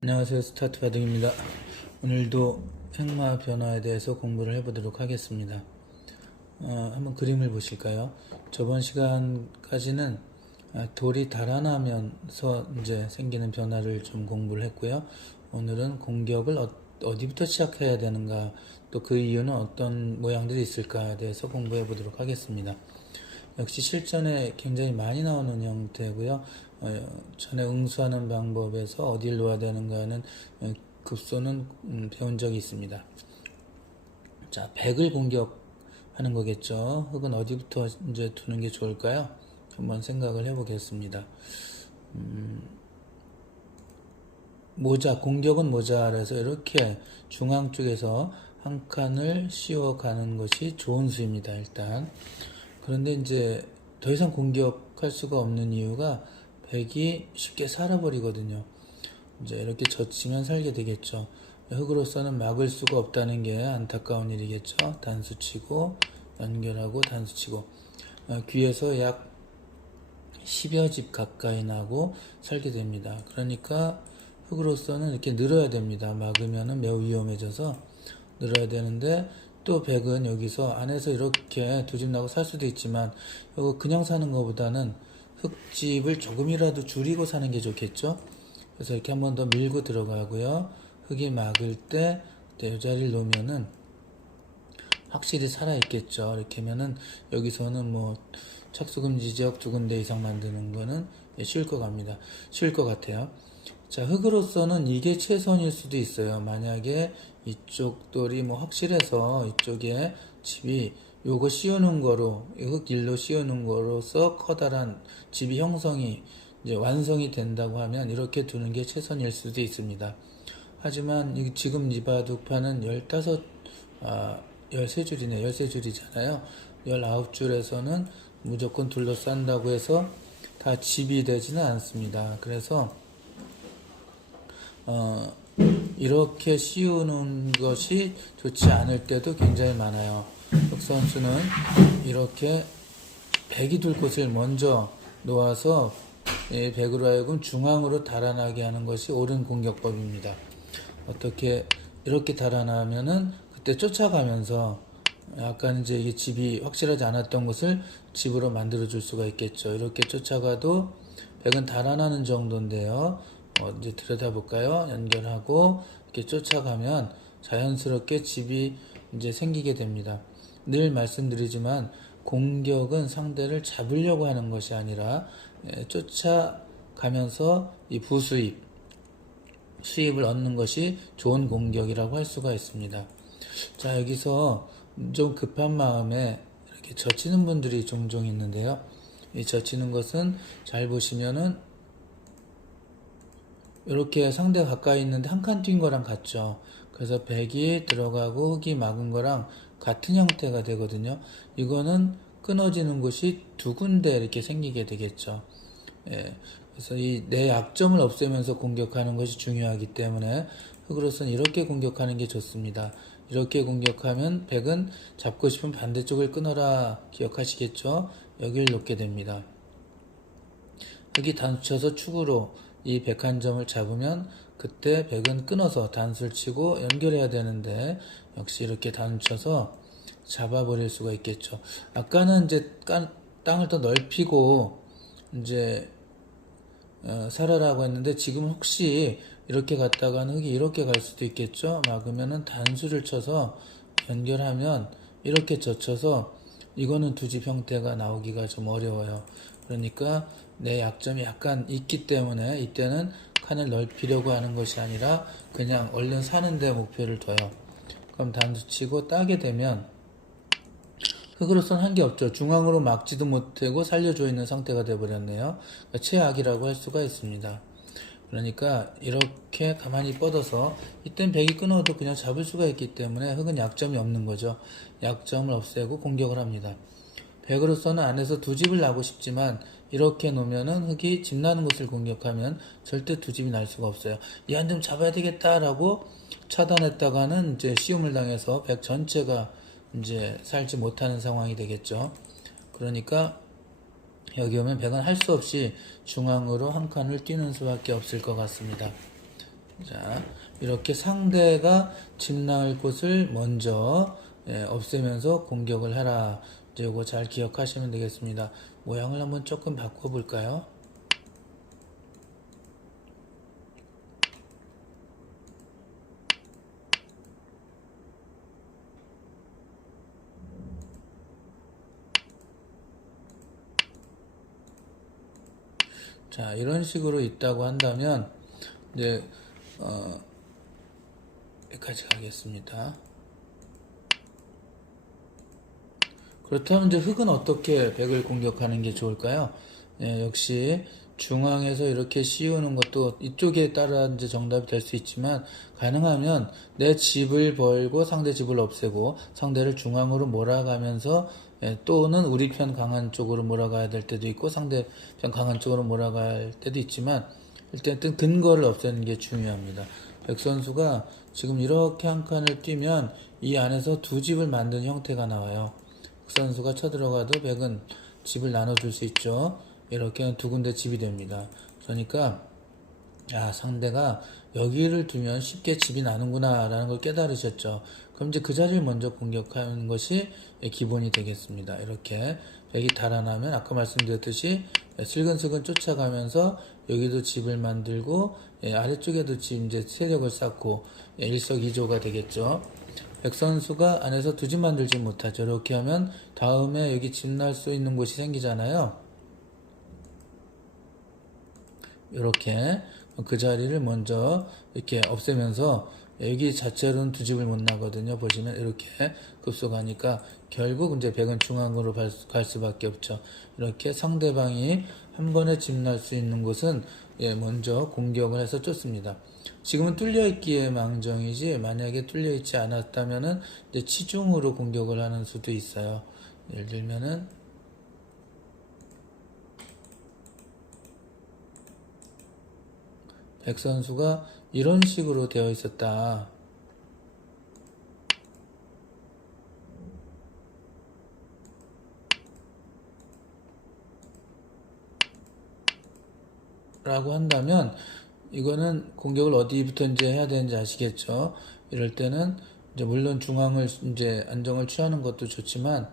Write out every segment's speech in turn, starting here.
안녕하세요. 스타트 바둑입니다. 오늘도 흑마 변화에 대해서 공부를 해보도록 하겠습니다. 한번 그림을 보실까요? 저번 시간까지는 돌이 달아나면서 이제 생기는 변화를 좀 공부를 했고요. 오늘은 공격을 어디부터 시작해야 되는가, 또 그 이유는 어떤 모양들이 있을까에 대해서 공부해 보도록 하겠습니다. 역시 실전에 굉장히 많이 나오는 형태고요. 전에 응수하는 방법에서 어디를 놓아야 되는가는 급소는 배운 적이 있습니다. 자, 백을 공격하는 거겠죠. 흙은 어디부터 이제 두는 게 좋을까요? 한번 생각을 해보겠습니다. 공격은 모자라서 이렇게 중앙 쪽에서 한 칸을 씌워가는 것이 좋은 수입니다, 일단. 그런데 이제 더 이상 공격할 수가 없는 이유가 백이 쉽게 살아버리거든요. 이제 이렇게 젖히면 살게 되겠죠. 흙으로서는 막을 수가 없다는 게 안타까운 일이겠죠. 단수 치고 연결하고 단수 치고 귀에서 약 10여 집 가까이 나고 살게 됩니다. 그러니까 흙으로서는 이렇게 늘어야 됩니다. 막으면 매우 위험해져서 늘어야 되는데, 또 백은 여기서 안에서 이렇게 두 집 나고 살 수도 있지만 이거 그냥 사는 것보다는 흙집을 조금이라도 줄이고 사는 게 좋겠죠. 그래서 이렇게 한 번 더 밀고 들어가고요. 흙이 막을 때 이 자리를 놓으면은 확실히 살아있겠죠. 이렇게 하면은 여기서는 뭐 착수금지 지역 두 군데 이상 만드는 거는 쉬울 것 같아요. 자, 흙으로서는 이게 최선일 수도 있어요. 만약에 이쪽 돌이 뭐 확실해서 이쪽에 집이 요거 씌우는 거로, 흙길로 씌우는 거로서 커다란 집이 형성이 이제 완성이 된다고 하면 이렇게 두는 게 최선일 수도 있습니다. 하지만 지금 이 바둑판은 13줄이네. 13줄이잖아요. 19줄에서는 무조건 둘러싼다고 해서 다 집이 되지는 않습니다. 그래서 이렇게 씌우는 것이 좋지 않을 때도 굉장히 많아요. 흑선수는 이렇게 백이 둘 곳을 먼저 놓아서 백으로 하여금 중앙으로 달아나게 하는 것이 옳은 공격법입니다. 어떻게 이렇게 달아나면은 그때 쫓아가면서 약간 이제 이게 집이 확실하지 않았던 것을 집으로 만들어 줄 수가 있겠죠. 이렇게 쫓아가도 백은 달아나는 정도인데요. 이제 들여다볼까요? 연결하고 이렇게 쫓아가면 자연스럽게 집이 이제 생기게 됩니다. 늘 말씀드리지만 공격은 상대를 잡으려고 하는 것이 아니라 쫓아가면서 이 수입을 얻는 것이 좋은 공격이라고 할 수가 있습니다. 자, 여기서 좀 급한 마음에 이렇게 젖히는 분들이 종종 있는데요. 이 젖히는 것은 잘 보시면은 이렇게 상대가 가까이 있는데 한 칸 뛴 거랑 같죠. 그래서 백이 들어가고 흙이 막은 거랑 같은 형태가 되거든요. 이거는 끊어지는 곳이 두 군데 이렇게 생기게 되겠죠. 예, 그래서 이 내 약점을 없애면서 공격하는 것이 중요하기 때문에 흙으로서는 이렇게 공격하는 게 좋습니다. 이렇게 공격하면 백은 잡고 싶은 반대쪽을 끊어라, 기억하시겠죠? 여기를 놓게 됩니다. 흙이 단수쳐서 축으로 이 백 한 점을 잡으면 그때 백은 끊어서 단수를 치고 연결해야 되는데 역시 이렇게 단수쳐서 잡아버릴 수가 있겠죠. 아까는 이제 땅을 더 넓히고 이제 살아라고 했는데 지금 혹시 이렇게 갔다가는 흙이 이렇게 갈 수도 있겠죠. 막으면은 단수를 쳐서 연결하면 이렇게 젖혀서 이거는 두 집 형태가 나오기가 좀 어려워요. 그러니까 내 약점이 약간 있기 때문에 이때는 칸을 넓히려고 하는 것이 아니라 그냥 얼른 사는 데 목표를 둬요. 그럼 단수 치고 따게 되면 흙으로선 한 게 없죠. 중앙으로 막지도 못하고 살려줘 있는 상태가 되어버렸네요. 그러니까 최악이라고 할 수가 있습니다. 그러니까 이렇게 가만히 뻗어서 이땐 백이 끊어도 그냥 잡을 수가 있기 때문에 흙은 약점이 없는 거죠. 약점을 없애고 공격을 합니다. 백으로서는 안에서 두 집을 나고 싶지만 이렇게 놓으면은 흙이 집 나는 곳을 공격하면 절대 두 집이 날 수가 없어요. 이 한 점 잡아야 되겠다라고 차단했다가는 이제 시움을 당해서 백 전체가 이제 살지 못하는 상황이 되겠죠. 그러니까 여기 오면 백은 할 수 없이 중앙으로 한 칸을 뛰는 수밖에 없을 것 같습니다. 자, 이렇게 상대가 집 나을 곳을 먼저 없애면서 공격을 해라. 이제 이거 잘 기억하시면 되겠습니다. 모양을 한번 조금 바꿔볼까요? 자, 이런 식으로 있다고 한다면 이제 여기까지 가겠습니다. 그렇다면 이제 흑은 어떻게 백을 공격하는 게 좋을까요? 역시 중앙에서 이렇게 씌우는 것도 이쪽에 따라 이제 정답이 될 수 있지만, 가능하면 내 집을 벌고 상대 집을 없애고 상대를 중앙으로 몰아가면서, 또는 우리 편 강한 쪽으로 몰아가야 될 때도 있고 상대 편 강한 쪽으로 몰아가야 할 때도 있지만, 일단 근거를 없애는 게 중요합니다. 백 선수가 지금 이렇게 한 칸을 뛰면 이 안에서 두 집을 만든 형태가 나와요. 백 선수가 쳐들어가도 백은 집을 나눠줄 수 있죠. 이렇게 두 군데 집이 됩니다. 그러니까 상대가 여기를 두면 쉽게 집이 나는구나 라는 걸 깨달으셨죠. 그럼 이제 그 자리를 먼저 공격하는 것이 기본이 되겠습니다. 이렇게 백이 달아나면 아까 말씀드렸듯이 슬근슬근 쫓아가면서 여기도 집을 만들고, 아래쪽에도 집 이제 세력을 쌓고 일석이조가 되겠죠. 백 선수가 안에서 두 집 만들지 못하죠. 이렇게 하면 다음에 여기 집 날 수 있는 곳이 생기잖아요. 이렇게 그 자리를 먼저 이렇게 없애면서, 여기 자체로는 두 집을 못 나거든요. 보시면 이렇게 급속하니까 결국 이제 백은 중앙으로 갈 수밖에 없죠. 이렇게 상대방이 한 번에 집 날 수 있는 곳은 먼저 공격을 해서 쫓습니다. 지금은 뚫려있기에 망정이지, 만약에 뚫려있지 않았다면은 이제 치중으로 공격을 하는 수도 있어요. 예를 들면은 백 선수가 이런 식으로 되어 있었다 라고 한다면, 이거는 공격을 어디부터 이제 해야 되는지 아시겠죠? 이럴 때는 이제 물론 중앙을 이제 안정을 취하는 것도 좋지만,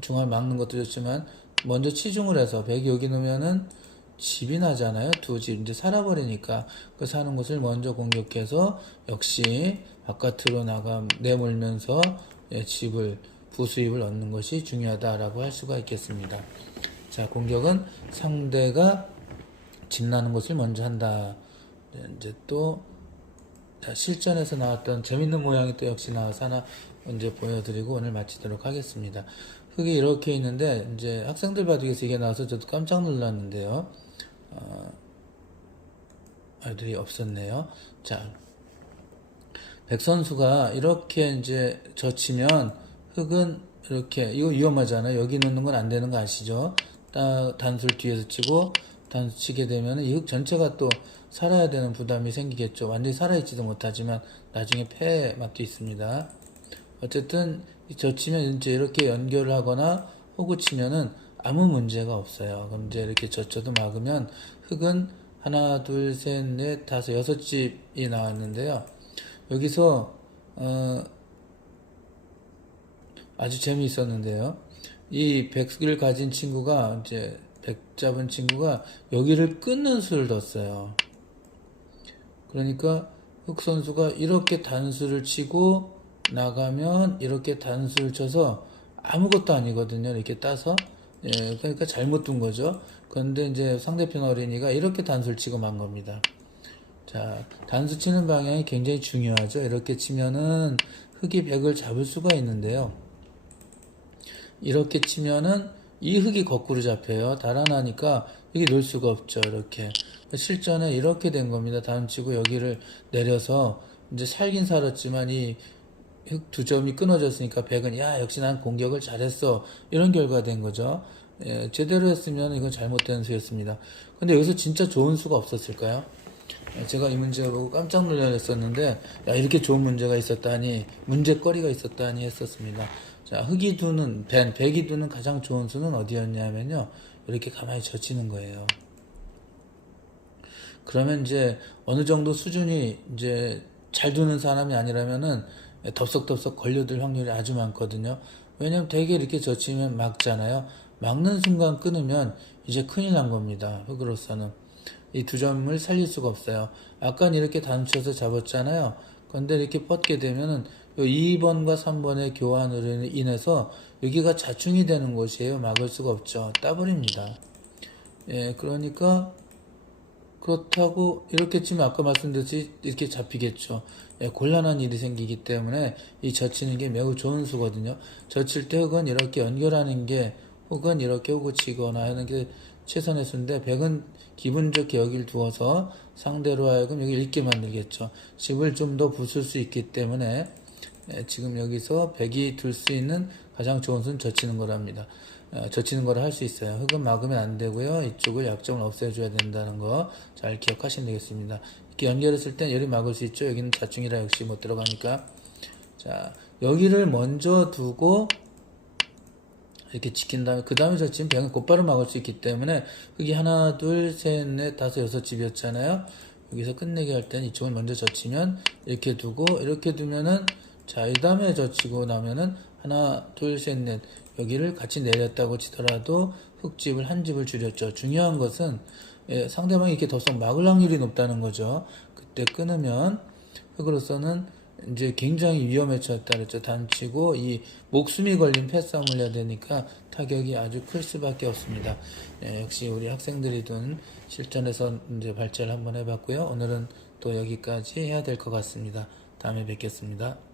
중앙을 막는 것도 좋지만, 먼저 치중을 해서 백이 여기 놓으면은 집이 나잖아요. 두 집 이제 살아버리니까 그 사는 곳을 먼저 공격해서 역시 바깥으로 내몰면서 집을 부수입을 얻는 것이 중요하다라고 할 수가 있겠습니다. 자, 공격은 상대가 집 나는 것을 먼저 한다. 이제 또 실전에서 나왔던 재밌는 모양이 또 역시 나와서 하나 이제 보여드리고 오늘 마치도록 하겠습니다. 흙이 이렇게 있는데 이제 학생들 바둑에서 이게 나와서 저도 깜짝 놀랐는데요. 말들이 없었네요. 자, 백 선수가 이렇게 이제 젖히면 흙은 이렇게, 이거 위험하잖아요. 여기 놓는 건 안 되는 거 아시죠? 단수를 뒤에서 치고 단수 치게 되면 이 흙 전체가 또 살아야 되는 부담이 생기겠죠. 완전히 살아있지도 못하지만 나중에 패에 맛도 있습니다. 어쨌든 젖히면 이제 이렇게 연결을 하거나 호구 치면은 아무 문제가 없어요. 그럼 이제 이렇게 젖혀도 막으면 흙은 하나, 둘, 셋, 넷, 다섯, 여섯 집이 나왔는데요. 여기서 아주 재미있었는데요. 이 백을 가진 친구가, 이제 백 잡은 친구가 여기를 끊는 수를 뒀어요. 그러니까 흑 선수가 이렇게 단수를 치고 나가면 이렇게 단수를 쳐서 아무것도 아니거든요. 이렇게 따서. 그러니까 잘못 둔 거죠. 그런데 이제 상대편 어린이가 이렇게 단수를 치고 만 겁니다. 자, 단수 치는 방향이 굉장히 중요하죠. 이렇게 치면은 흑이 백을 잡을 수가 있는데요. 이렇게 치면은 이 흑이 거꾸로 잡혀요. 달아나니까 여기 놓을 수가 없죠. 이렇게. 실전에 이렇게 된 겁니다. 다음 치고 여기를 내려서 이제 살긴 살았지만 이 흑 두 점이 끊어졌으니까 백은 역시 난 공격을 잘했어. 이런 결과가 된 거죠. 제대로 했으면 이건 잘못된 수였습니다. 근데 여기서 진짜 좋은 수가 없었을까요? 제가 이 문제 보고 깜짝 놀랐었는데, 이렇게 좋은 문제가 있었다니, 문제거리가 있었다니 했었습니다. 자, 흑이 두는, 백이 두는 가장 좋은 수는 어디였냐면요. 이렇게 가만히 젖히는 거예요. 그러면 이제 어느 정도 수준이 이제 잘 두는 사람이 아니라면은 덥석덥석 걸려들 확률이 아주 많거든요. 왜냐면 되게 이렇게 젖히면 막잖아요. 막는 순간 끊으면 이제 큰일 난 겁니다. 흙으로서는. 이 두 점을 살릴 수가 없어요. 아까 이렇게 단추에서 잡았잖아요. 근데 이렇게 뻗게 되면은 요 2번과 3번의 교환으로 인해서 여기가 자충이 되는 곳이에요. 막을 수가 없죠. 따버립니다. 예, 그러니까 그렇다고 이렇게 치면 아까 말씀드렸듯이 이렇게 잡히겠죠. 예, 곤란한 일이 생기기 때문에 이 젖히는 게 매우 좋은 수거든요. 젖힐 때 흙은 이렇게 연결하는 게 혹은 이렇게 호구 치거나 하는 게 최선의 수인데 백은 기분 좋게 여기를 두어서 상대로 하여금 여기 읽게 만들겠죠. 집을 좀 더 부술 수 있기 때문에 지금 여기서 백이 둘 수 있는 가장 좋은 수는 젖히는 거랍니다. 젖히는 거를 할 수 있어요. 흙은 막으면 안 되고요. 이쪽을 약점을 없애줘야 된다는 거 잘 기억하시면 되겠습니다. 이렇게 연결했을 때 열이 막을 수 있죠. 여기는 자충이라 역시 못 들어가니까. 자, 여기를 먼저 두고 이렇게 지킨 다음에 그 다음에 젖히면 백은 곧바로 막을 수 있기 때문에 흙이 하나, 둘, 셋, 넷, 다섯, 여섯 집이었잖아요. 여기서 끝내기 할 때는 이쪽을 먼저 젖히면 이렇게 두고 이렇게 두면은 자, 이 다음에 젖히고 나면은 하나, 둘, 셋, 넷 여기를 같이 내렸다고 치더라도 흙집을 한 집을 줄였죠. 중요한 것은 상대방이 이렇게 덥석 막을 확률이 높다는 거죠. 그때 끊으면 흙으로서는 이제 굉장히 위험해졌다 그랬죠. 단치고 이 목숨이 걸린 패싸움을 해야 되니까 타격이 아주 클 수밖에 없습니다. 역시 우리 학생들이 둔 실전에서 이제 발제를 한번 해봤고요. 오늘은 또 여기까지 해야 될 것 같습니다. 다음에 뵙겠습니다.